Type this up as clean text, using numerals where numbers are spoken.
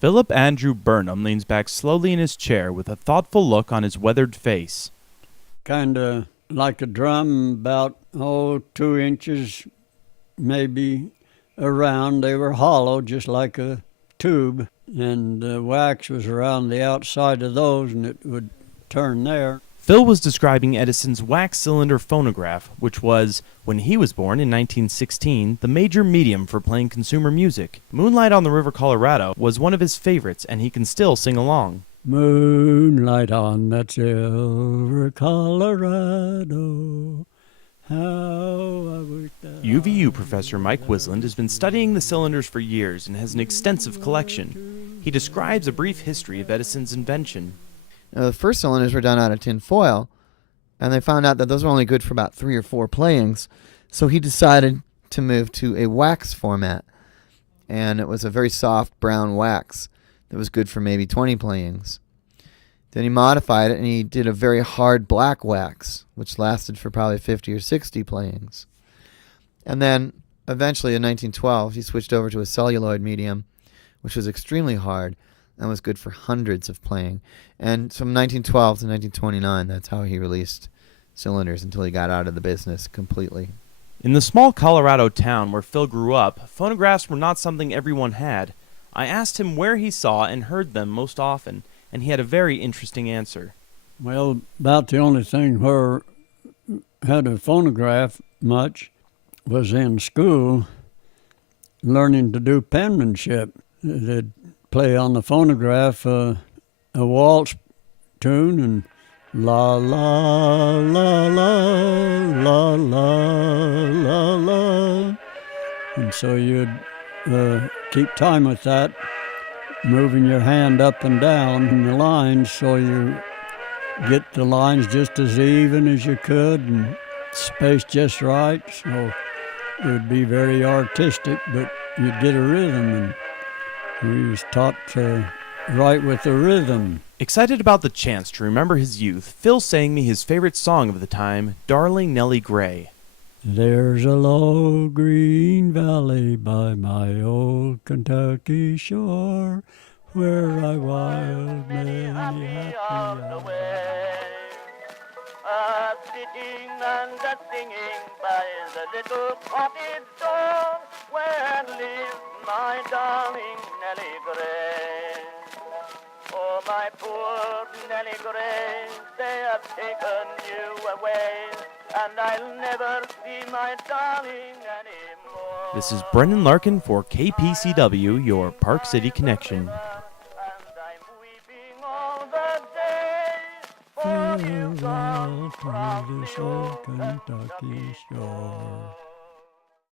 Philip Andrew Burnham leans back slowly in his chair with a thoughtful look on his weathered face. Kind of like a drum, about 2 inches maybe around. They were hollow, just like a tube, and the wax was around the outside of those, and it would turn there. Phil was describing Edison's wax cylinder phonograph, which was, when he was born in 1916, the major medium for playing consumer music. Moonlight on the River Colorado was one of his favorites, and he can still sing along. Moonlight on that silver Colorado, how I wish that UVU professor Mike Wisland has been studying the cylinders for years and has an extensive collection. He describes a brief history of Edison's invention. Now, the first cylinders were done out of tin foil, and they found out that those were only good for about 3 or 4 playings, so he decided to move to a wax format, and it was a very soft brown wax that was good for maybe 20 playings. Then he modified it, and he did a very hard black wax, which lasted for probably 50 or 60 playings. And then, eventually, in 1912, he switched over to a celluloid medium, which was extremely hard, and was good for hundreds of playing. And from 1912 to 1929, that's how he released cylinders until he got out of the business completely. In the small Colorado town where Phil grew up, phonographs were not something everyone had. I asked him where he saw and heard them most often, and he had a very interesting answer. Well, about the only thing where had a phonograph much was in school, learning to do penmanship. They'd play on the phonograph a waltz tune, and la la la la la la la la, and so you'd keep time with that, moving your hand up and down in the lines so you get the lines just as even as you could and spaced just right, so it would be very artistic, but you'd get a rhythm, and we was taught to write with the rhythm. Excited about the chance to remember his youth, Phil sang me his favorite song of the time, Darling Nellie Gray. There's a low green valley by my old Kentucky shore, where I wild many happy hours. Sitting and singing by the little cottage door, where lives my darling Nellie Gray. Oh, my poor Nellie Gray, they have taken you away, and I'll never see my darling anymore. This is Brendan Larkin for KPCW, your Park City Connection. And I'm weeping all the day, for you've gone Farewell to this old Kentucky shore.